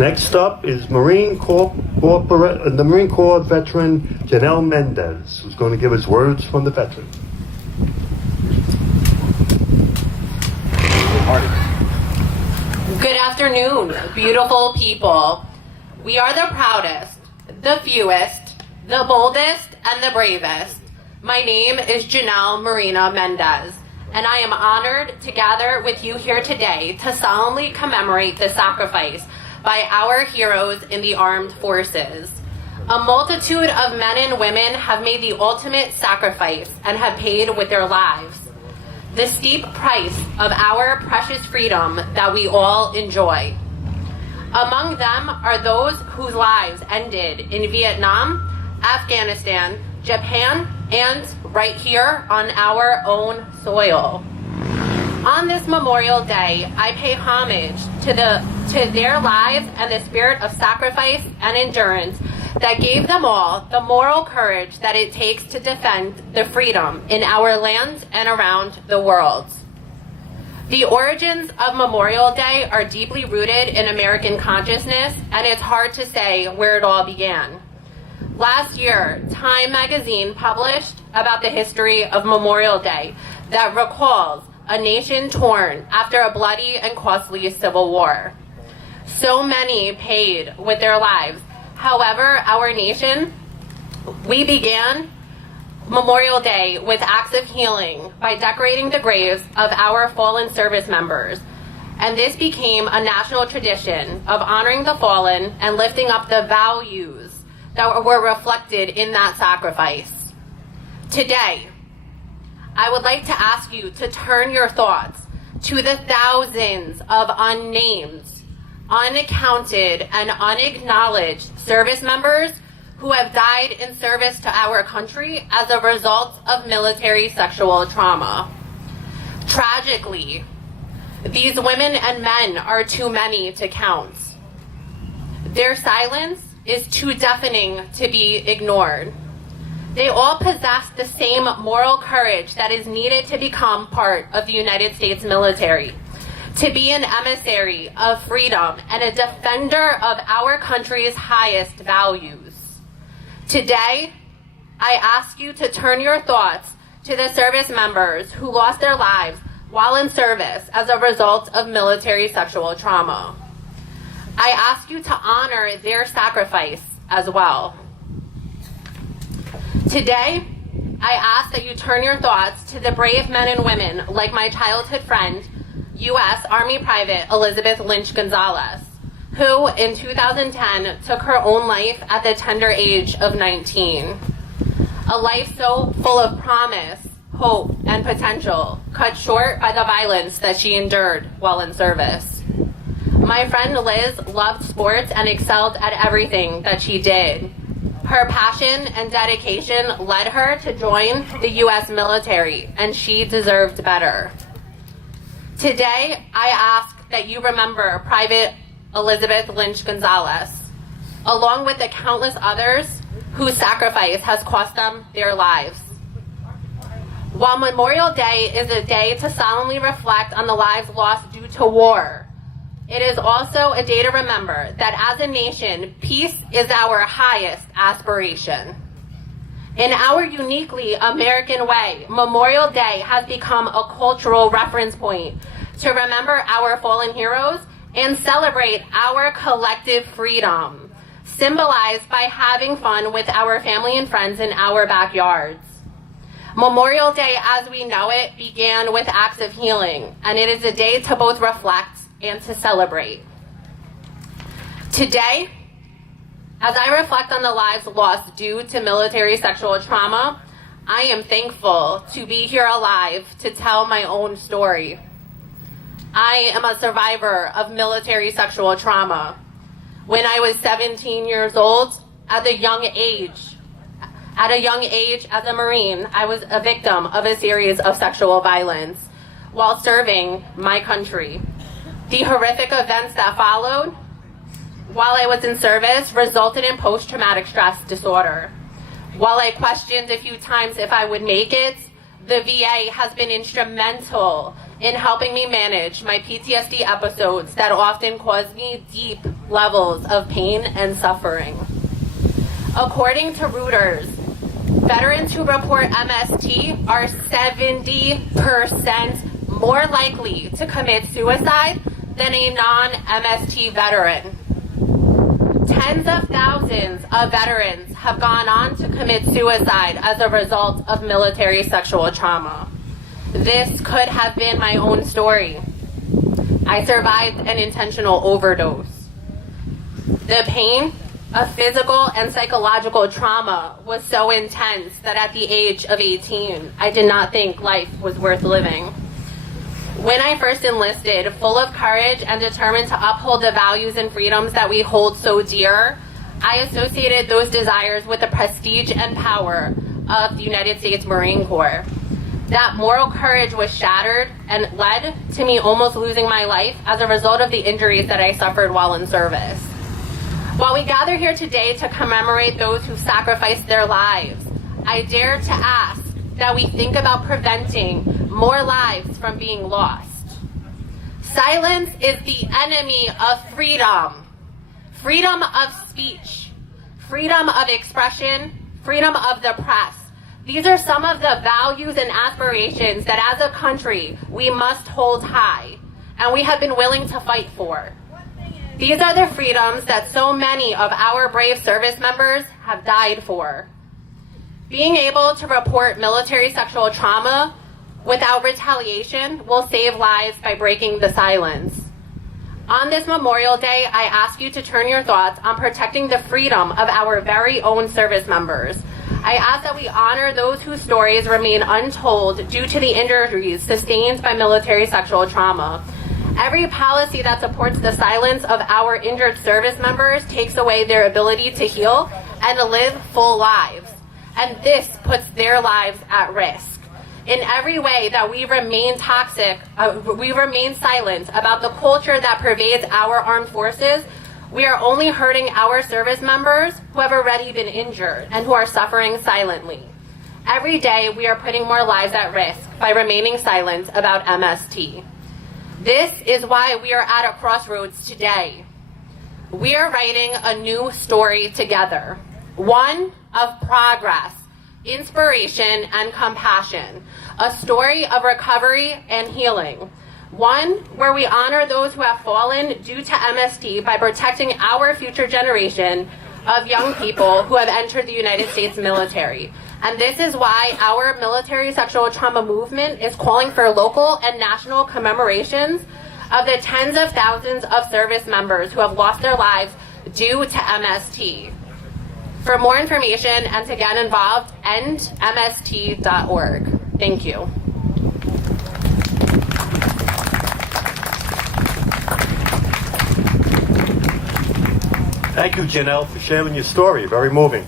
Next up is the Marine Corps veteran Janelle Mendez, who's going to give us words from the veteran. Good afternoon, beautiful people. We are the proudest, the fewest, the boldest, and the bravest. My name is Janelle Marina Mendez, and I am honored to gather with you here today to solemnly commemorate the sacrifice by our heroes in the armed forces. A multitude of men and women have made the ultimate sacrifice and have paid with their lives the steep price of our precious freedom that we all enjoy. Among them are those whose lives ended in Vietnam, Afghanistan, Japan, and right here on our own soil. On this Memorial Day, I pay homage to their lives and the spirit of sacrifice and endurance that gave them all the moral courage that it takes to defend the freedom in our lands and around the world. The origins of Memorial Day are deeply rooted in American consciousness, and it's hard to say where it all began. Last year, Time magazine published about the history of Memorial Day that recalls a nation torn after a bloody and costly civil war. So many paid with their lives. However, our nation, we began Memorial Day with acts of healing by decorating the graves of our fallen service members. And this became a national tradition of honoring the fallen and lifting up the values that were reflected in that sacrifice. Today, I would like to ask you to turn your thoughts to the thousands of unnamed, unaccounted, and unacknowledged service members who have died in service to our country as a result of military sexual trauma. Tragically, these women and men are too many to count. Their silence is too deafening to be ignored. They all possess the same moral courage that is needed to become part of the United States military, to be an emissary of freedom and a defender of our country's highest values. Today, I ask you to turn your thoughts to the service members who lost their lives while in service as a result of military sexual trauma. I ask you to honor their sacrifice as well. Today, I ask that you turn your thoughts to the brave men and women like my childhood friend, U.S. Army Private Elizabeth Lynch Gonzalez, who in 2010 took her own life at the tender age of 19. A life so full of promise, hope, and potential, cut short by the violence that she endured while in service. My friend Liz loved sports and excelled at everything that she did. Her passion and dedication led her to join the U.S. military, and she deserved better. Today, I ask that you remember Private Elizabeth Lynch Gonzalez, along with the countless others whose sacrifice has cost them their lives. While Memorial Day is a day to solemnly reflect on the lives lost due to war, it is also a day to remember that as a nation, peace is our highest aspiration. In our uniquely American way, Memorial Day has become a cultural reference point to remember our fallen heroes and celebrate our collective freedom, symbolized by having fun with our family and friends in our backyards. Memorial Day, as we know it, began with acts of healing, and it is a day to both reflect and to celebrate. Today, as I reflect on the lives lost due to military sexual trauma, I am thankful to be here alive to tell my own story. I am a survivor of military sexual trauma. When I was 17 years old, at a young age as a Marine, I was a victim of a series of sexual violence while serving my country. The horrific events that followed while I was in service resulted in post-traumatic stress disorder. While I questioned a few times if I would make it, the VA has been instrumental in helping me manage my PTSD episodes that often cause me deep levels of pain and suffering. According to Reuters, veterans who report MST are 70% more likely to commit suicide than a non-MST veteran. Tens of thousands of veterans have gone on to commit suicide as a result of military sexual trauma. This could have been my own story. I survived an intentional overdose. The pain of physical and psychological trauma was so intense that at the age of 18, I did not think life was worth living. When I first enlisted, full of courage and determined to uphold the values and freedoms that we hold so dear, I associated those desires with the prestige and power of the United States Marine Corps. That moral courage was shattered and led to me almost losing my life as a result of the injuries that I suffered while in service. While we gather here today to commemorate those who sacrificed their lives, I dare to ask that we think about preventing more lives from being lost. Silence is the enemy of freedom. Freedom of speech, freedom of expression, freedom of the press. These are some of the values and aspirations that as a country we must hold high, and we have been willing to fight for. These are the freedoms that so many of our brave service members have died for. Being able to report military sexual trauma without retaliation will save lives by breaking the silence. On this Memorial Day, I ask you to turn your thoughts on protecting the freedom of our very own service members. I ask that we honor those whose stories remain untold due to the injuries sustained by military sexual trauma. Every policy that supports the silence of our injured service members takes away their ability to heal and to live full lives. And this puts their lives at risk. In every way that we remain silent about the culture that pervades our armed forces, we are only hurting our service members who have already been injured and who are suffering silently. Every day, we are putting more lives at risk by remaining silent about MST. This is why we are at a crossroads today. We are writing a new story together, one of progress, inspiration, and compassion, a story of recovery and healing, one where we honor those who have fallen due to MST by protecting our future generation of young people who have entered the United States military. And this is why our military sexual trauma movement is calling for local and national commemorations of the tens of thousands of service members who have lost their lives due to MST. For more information and to get involved, endmst.org. Thank you. Thank you, Janelle, for sharing your story. Very moving.